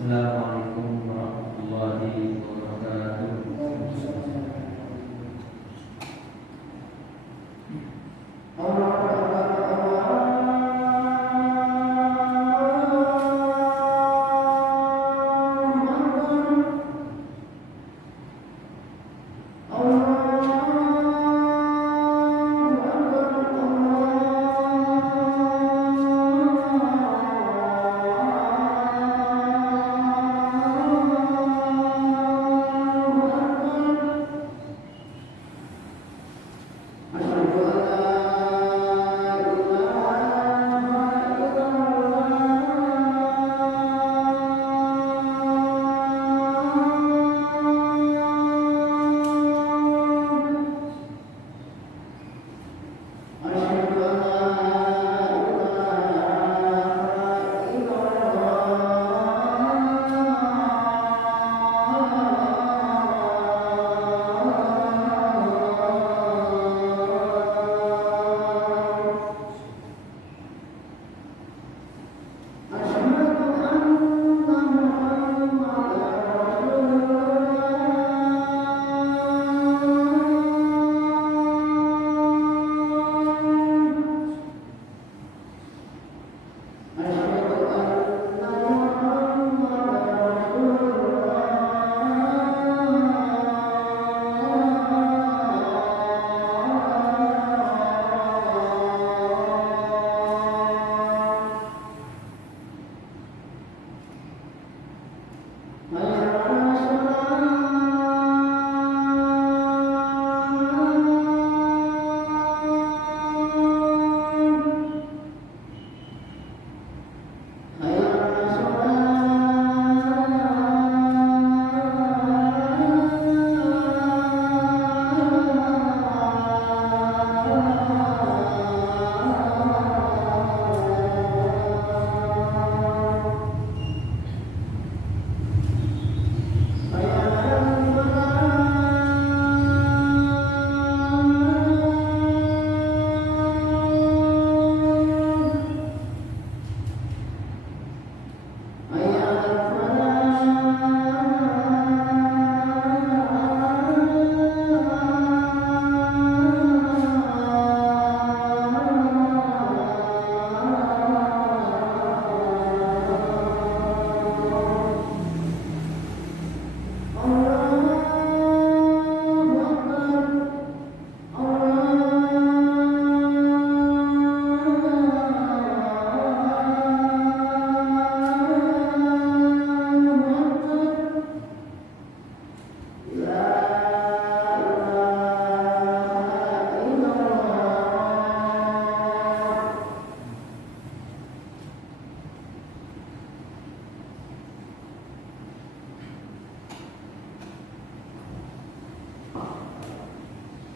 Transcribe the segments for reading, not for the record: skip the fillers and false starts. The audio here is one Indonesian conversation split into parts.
Assalamualaikum warahmatullahi wabarakatuh.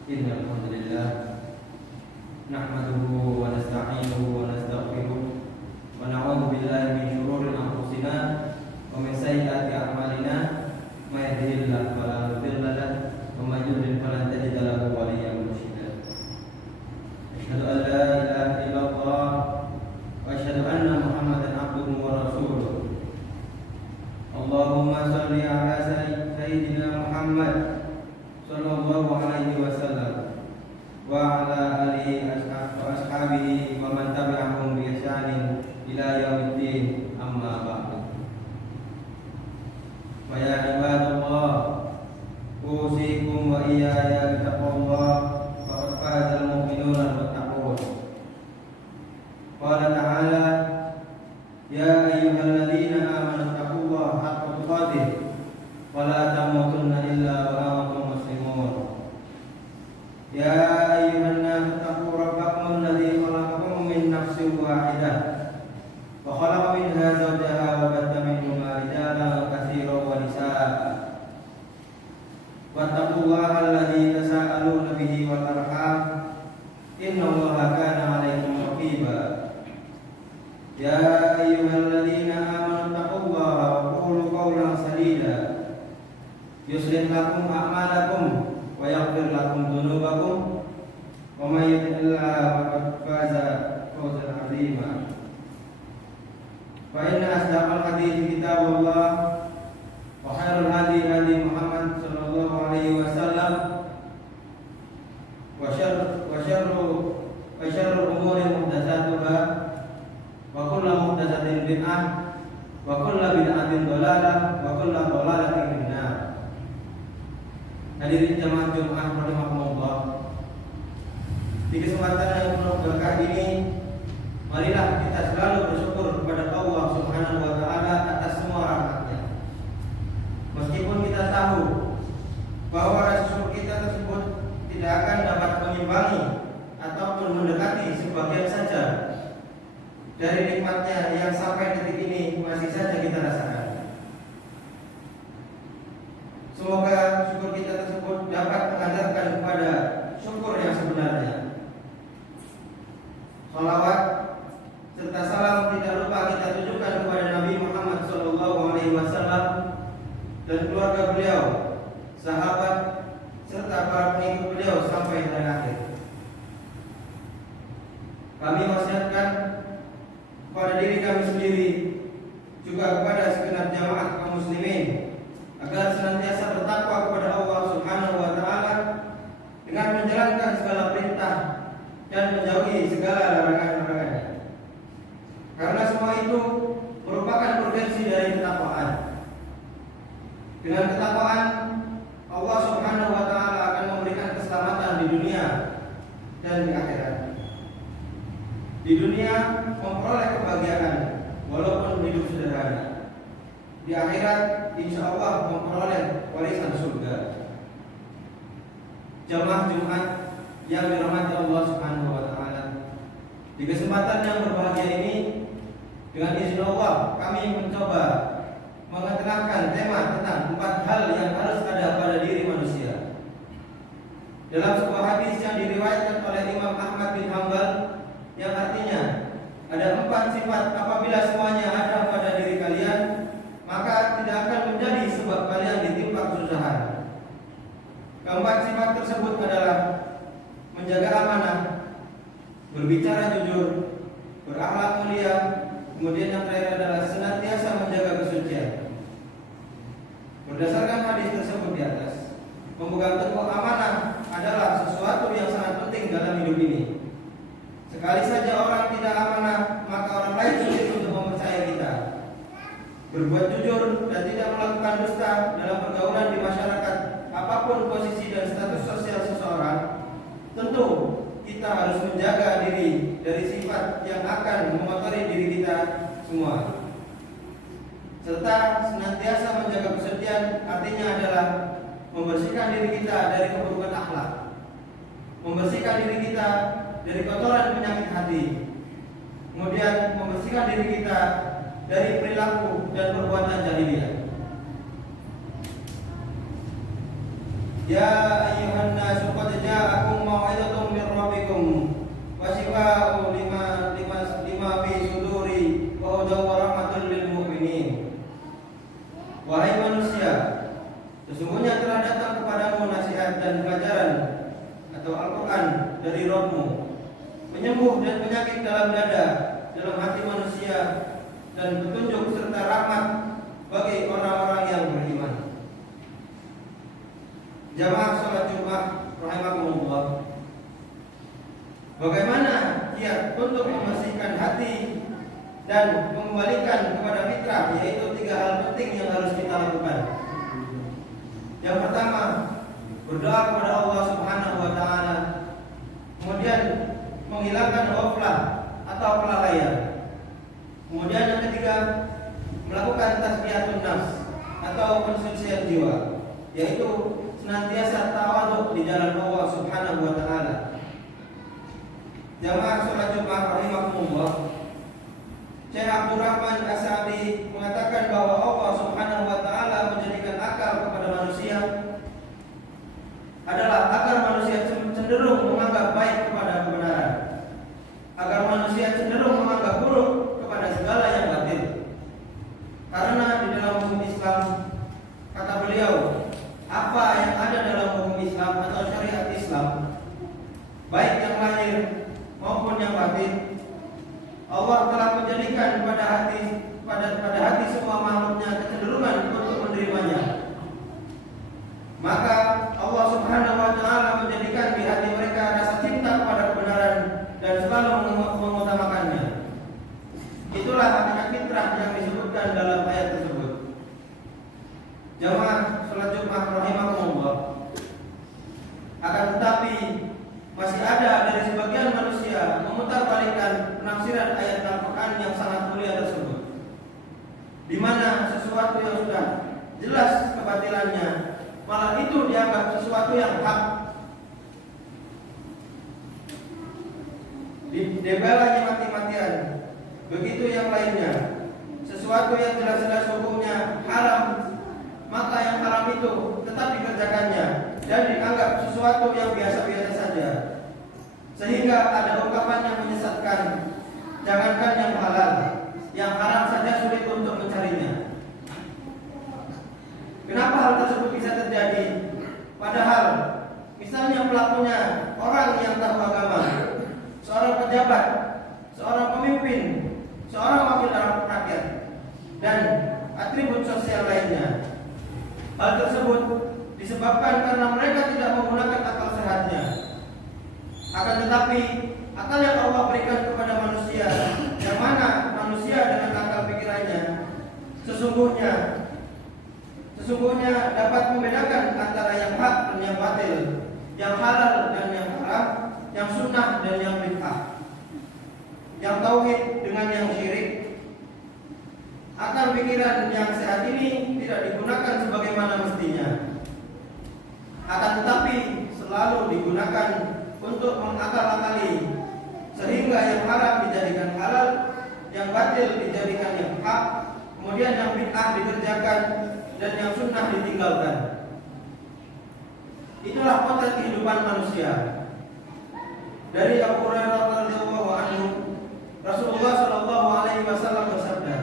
Innal hamdalillah nahmaduhu wa nasta'inuhu wa nastaghfiruh wa na'udzu billahi min shururi anfusina wa min sayyiati a'malina may yahdihillahu fala mudilla lahu wa may yudlil falan tajida lahu waliyyan mursyida. Asyhadu an la ilaha illallah wa asyhadu anna Muhammadan abduhu wa rasuluh. Allahumma shalli ala sayyidina Muhammad sallallahu alaihi wasallam wa ala alihi wa ashabihi wa man tabi'ahum bi ihsanin ila yaumiddin, amma ba'du. Wa ya ibadallah, usikum wa iyaya bittaqwallah, faqad fazal mu'minuna al-muttaqun. Qala ta'ala, ya ayyuhalladzina amanu taqullaha haqqa tuqatih wa la tamutunna illa wa antum muslimun. Ya ayyuhan nasu taqu rabbakum alladzi khalaqakum min nafsin wahidah wa khalaqa minha zawjaha wa batha minhuma rijalan katsiran wa nisaa'a. Wattaqullaha alladzi tasaaluna bihi wal arham, innallaha kana 'alaikum raqiba. Ya ayyuhalladzina amanu taqullaha wa qulu qawlan sadida yuslih lakum a'malakum wa yaghfir lakum dhunubakum wa may yuti'illaha faqad faza fawzan 'azima. Fa inna asdaqal hadithi kitabullah bid'ah wa kullu bid'atin dhalalah wa kullu dhalalatin finnar. Hadirin jamaah Jumat rahimakumullah. Di kesempatan yang penuh berkah ini, marilah kita selalu bersyukur kepada Allah Subhanahu wa taala atas semua rahmat-Nya. Meskipun kita tahu bahwa rasa syukur kita tersebut tidak akan dapat mengimbangi ataupun mendekati sebagian saja dari nikmatnya yang sampai detik ini masih saja kita rasakan. Semoga syukur kita tersebut dapat mengantarkan kepada syukur yang sebenarnya. Salawat serta salam tidak lupa kita tujukan kepada Nabi Muhammad SAW dan keluarga beliau, sahabat serta para pengikut beliau sampai hari akhir. Kami wasiatkan kepada diri kami sendiri, juga kepada segenap jamaah kaum muslimin, agar senantiasa bertakwa kepada Allah Subhanahu wa taala dengan menjalankan segala perintah dan menjauhi segala larangan-larangannya. Karena semua itu merupakan urgensi dari ketakwaan. Dengan ketakwaan, Allah Subhanahu wa taala akan memberikan keselamatan di dunia dan di akhirat. Di dunia memperoleh kebahagiaan walaupun hidup sederhana. Di akhirat insya Allah memperoleh warisan surga. Jamaah Jumat yang dirahmati Allah Subhanahu wa taala, di kesempatan yang berbahagia ini, dengan izin Allah kami mencoba mengetengahkan tema tentang 4 hal yang harus ada pada diri manusia. Dalam sebuah hadis yang diriwayatkan oleh Imam Ahmad bin Hanbal, yang artinya ada 4 sifat apabila semuanya ada pada diri kalian, maka tidak akan menjadi sebab kalian ditimpa kesusahan. Keempat sifat tersebut adalah menjaga amanah, berbicara jujur, berakhlak mulia, kemudian yang terakhir adalah senantiasa menjaga kesucian. Berdasarkan hadis tersebut di atas, memegang teguh amanah adalah sesuatu yang sangat penting dalam hidup ini. Sekali saja orang tidak amanah, maka orang lain sulit untuk mempercayai kita. Berbuat jujur dan tidak melakukan dusta dalam pergaulan di masyarakat, apapun posisi dan status sosial seseorang, tentu kita harus menjaga diri dari sifat yang akan mengotori diri kita semua. Serta senantiasa menjaga kesucian, artinya adalah membersihkan diri kita dari keburukan akhlak, membersihkan diri kita dari kotoran penyakit hati, kemudian membersihkan diri kita dari perilaku dan perbuatan jahiliyah. Ya ayyuhan nasu qad ja'akum mau'izatun mir rabbikum wa shifaa'un lima fi suduri wa hudaw wa rahmatul lil mu'minin. Wahai manusia, sesungguhnya telah datang kepadamu nasihat dan pelajaran atau Al-Quran dari Rabbmu, penyembuh dan penyakit dalam dada, dalam hati manusia, dan petunjuk serta rahmat bagi orang-orang yang beriman. Jamaah salat Jumat rahimakumullah, bagaimana kiat untuk membersihkan hati dan mengembalikan kepada fitrah, yaitu 3 hal penting yang harus kita lakukan. Yang pertama, berdoa kepada Allah Subhanahu wa taala. Kemudian menghilangkan ghaflah atau kelalaian. Kemudian yang ketiga, melakukan tasbihun nafs atau pensucian jiwa, yaitu senantiasa tawadhu di jalan Allah Subhanahu wa taala. Jamaah salat Jumat rahimakumullah, Syekh Abdul Rahman As-Sa'di mengatakan bahwa Allah Subhanahu wa taala menjadikan akal kepada manusia adalah agar manusia cenderung menganggap baik kepada kebenaran, agar manusia cenderung menganggap buruk kepada segala yang batil. Karena di dalam hukum Islam, kata beliau, apa yang ada dalam hukum Islam atau syariat Islam, baik yang lahir maupun yang batin, Allah telah menjadikan pada hati semua makhluknya kecenderungan untuk menerimanya. Maka Allah Subhanahu wa taala menjadikan di hati mereka rasa cinta kepada kebenaran dan selalu mengutamakannya. Itulah hakikat fitrah memutarbalikkan penafsiran ayat Al-Quran yang sangat mulia tersebut, di mana sesuatu yang sudah jelas kebatilannya malah itu dianggap sesuatu yang hak, dibelanya mati-matian. Begitu yang lainnya, sesuatu yang jelas-jelas hukumnya haram, maka yang haram itu tetap dikerjakannya dan dianggap sesuatu yang biasa-biasa saja, sehingga ada ungkapan yang menyesatkan, jangankan yang halal, yang haram saja sulit untuk mencarinya. Kenapa hal tersebut bisa terjadi? Padahal misalnya pelakunya orang yang tahu agama, seorang pejabat, seorang pemimpin, seorang wakil rakyat, dan atribut sosial lainnya. Hal tersebut disebabkan karena mereka tidak menggunakan akal sehatnya. Akan tetapi akal yang Allah berikan kepada manusia, yang mana manusia dengan akal pikirannya sesungguhnya dapat membedakan antara yang hak dan yang batil, yang halal dan yang haram, yang sunnah dan yang bid'ah, yang tauhid dengan yang syirik. Akal pikiran yang sehat ini tidak digunakan sebagaimana mestinya, akan tetapi selalu digunakan untuk mengakal-akali, sehingga yang haram dijadikan halal, yang batil dijadikan yang hak, kemudian yang bid'ah dikerjakan dan yang sunnah ditinggalkan. Itulah potret kehidupan manusia. Dari Abu Hurairah radhiyallahu anhu, Rasulullah sallallahu alaihi wasallam bersabda,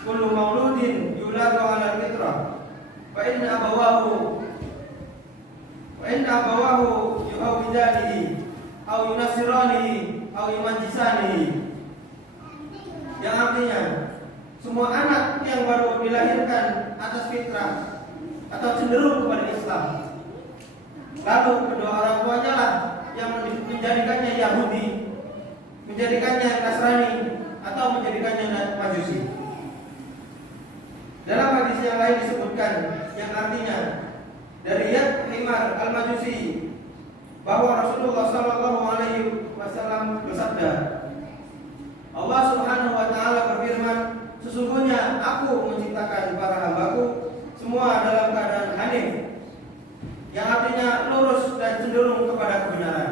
"Kullu mauludin yuladu 'ala fitrah, fa inna abawahu yuhawidanihi aw yunasiranihi aw yumajjisanihi." Yang artinya, semua anak yang baru dilahirkan atas fitrah atau cenderung kepada Islam, lalu kedua orang tuanya lah yang menjadikannya Yahudi, menjadikannya Nasrani, atau menjadikannya Majusi. Dalam hadis yang lain disebutkan, yang artinya dari Yad Himar al-Majusi, bahwa Rasulullah sallallahu alaihi wasallam bersabda, Allah Subhanahu wa taala berfirman, sesungguhnya aku menciptakan para hambaku semua dalam keadaan hanif, yang artinya lurus dan cenderung kepada kebenaran.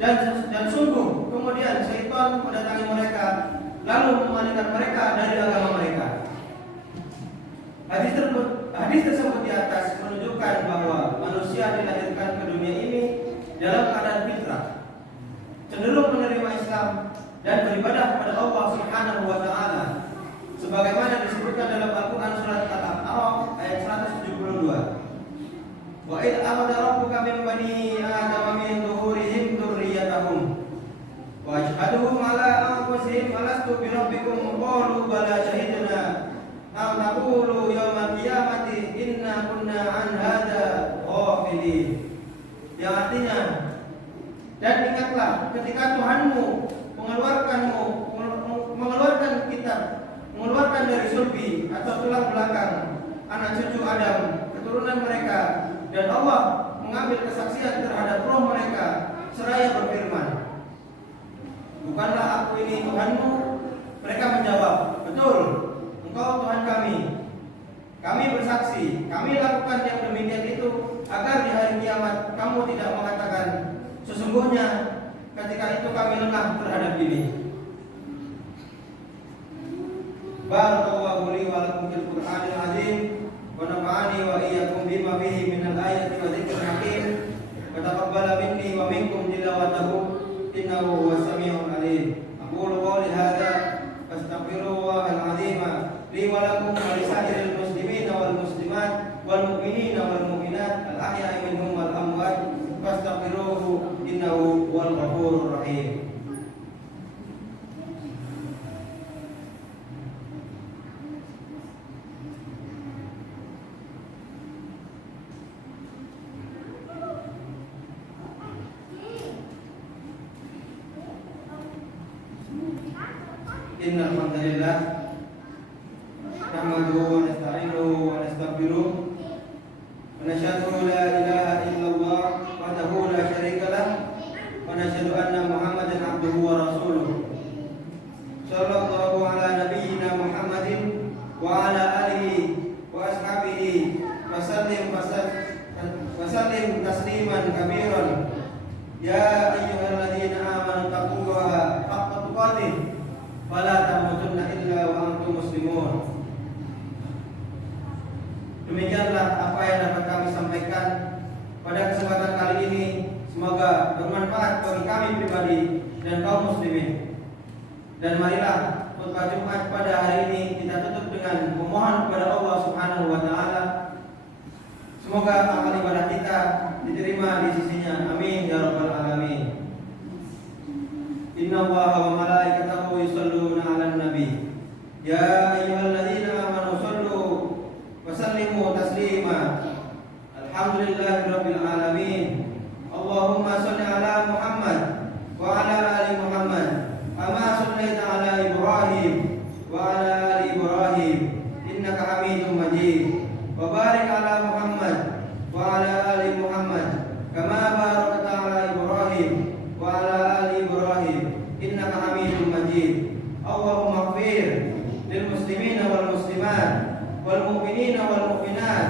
Dan sungguh kemudian syaitan mendatangi mereka lalu memalingkan mereka dari agama mereka. Hadis tersebut di atas menunjukkan bahwa manusia dilahirkan ke dunia ini dalam keadaan fitrah, cenderung menerima Islam dan beribadah kepada Allah Subhanahu wa taala, sebagaimana disebutkan dalam Al-Qur'an surat Al-A'raf ayat 172. Wa id akhadha rabbuka min bani adama min zuhurihim dzurriyyatahum wa ashhaduhum ala anfusihim alastu bi rabbikum qalu bala shahidna aw taqulu yawmal qiyamati inna kunna an hadza ghafilin. Yang artinya, dan ingatlah ketika Tuhanmu mengeluarkan kitab, mengeluarkan dari sulbi atau tulang belakang anak cucu Adam, keturunan mereka, dan Allah mengambil kesaksian terhadap roh mereka seraya berfirman, bukanlah aku ini Tuhanmu? Mereka menjawab, betul, Engkau Tuhan kami. Kami bersaksi, kami lakukan yang demikian itu agar di hari kiamat kamu tidak mengatakan, sesungguhnya ketika itu kami lengah terhadap ini. Barakallahu li wa lakum fil Qur'anil azim wa nafa'ani wa iyyakum bima fihi minal ayati wa dzikril hakim wa taqabbala minni wa minkum tilawatahu innahu huwas samiul alim. Aqulu qawli hadza fastaghfirullahal azim li wa lakum wa lisairil muslimin wal muslimat wal mu'minin wal mu'minat al ahya'i minhum wal amwat fastaghfiruhu innahu huwal ghafurur rahim. Innal hamdalillah nahmaduhu wa nasta'inuhu wa nastaghfiruh wa nashhadu an la ilaha illallah wahdahu la syarika lah Ya ayyuhalladzina amanu taqullaha haqqa tuqatih wa la tamutunna illa wa antum muslimun. Demikianlah apa yang dapat kami sampaikan pada kesempatan kali ini. Semoga bermanfaat bagi kami pribadi dan kaum muslimin. Dan marilah khutbah Jumat pada hari ini kita tutup dengan memohon kepada Allah Subhanahu wa taala. Semoga amal ibadah kita diterima di sisinya. Amin ya rabbal alamin. Inna Allaha wa malaikatahu yusholluna 'alan nabi. Ya ayyuhalladzina amanu shollu wa sallimu taslima. Alhamdulillahirabbil alamin. Allahumma sholli ala Muhammad wa ala ali Muhammad kama shallaita ala Ibrahim wa ala ali Ibrahim innaka Hamidum Majid. Wa barik ala Muhammad wa ala ali Muhammad kama barakta ala Ibrahim wa ala ali Ibrahim innaka Hamidum Majid. Allahumma ighfir lil muslimina wal muslimat wal mu'minina wal mu'minat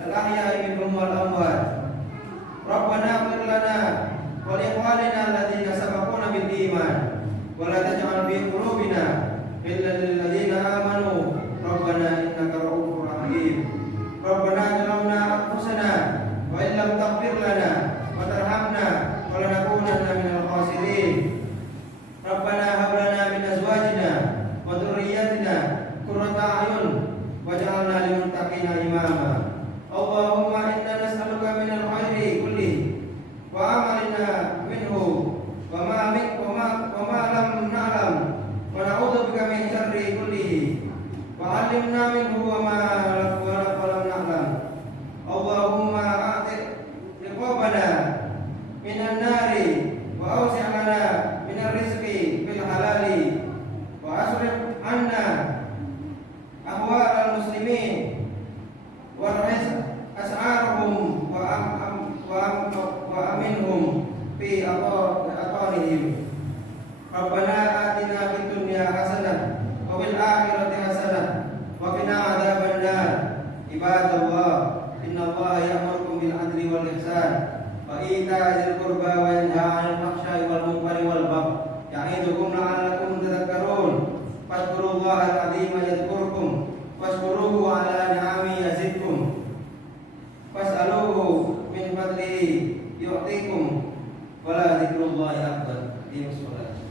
al ahya'i minhum wal amwat. Rabbana ighfir lana wa li ikhwanina alladziina sabaquna bil iman wa la taj'al fi qulubina ghillan lil ladziina amanu rabbana innaka ra'ufur rahim. Rabbana zalamna anfusana wa in lam taghfir lana wa tarhamna wa lanakunanna minal khasirin. Rabbana hab lana min azwajina wa dhurriyyatina qurrata a'yun waj'alna lil muttaqina imama. Allahumma inna nas'aluka minal khairi kulli wa amalina minhu wa ma lam na'lam wa na'udzubika min syarri kullihi wa 'allimna minhu wa ma lam na'lam. Allahumma a'ti riqabana minan nari wa awsi' lana minar rizqi bil halali wa asrif 'anna ahwal muslimin warhis as'arhum wa aminhum fi aqarihim. Rabbana atina fid dunya hasanah wa fil akhirati hasanah wa qina adzabannar. Ibadallah, innallaha ya'murukum bil 'adli wal ihsan wa itaa'il qurba wa yanha 'anil fahsya'i wal munkari wal baghi ya'idukum la'allakum tadhakkarun. Fadhkurullaha al-'azima yadhkurkum washkuruhu 'ala ni'amihi yazidkum fas'aluhu min fadlihi yu'tikum wa la dzikrullahi akbar. Bismillah.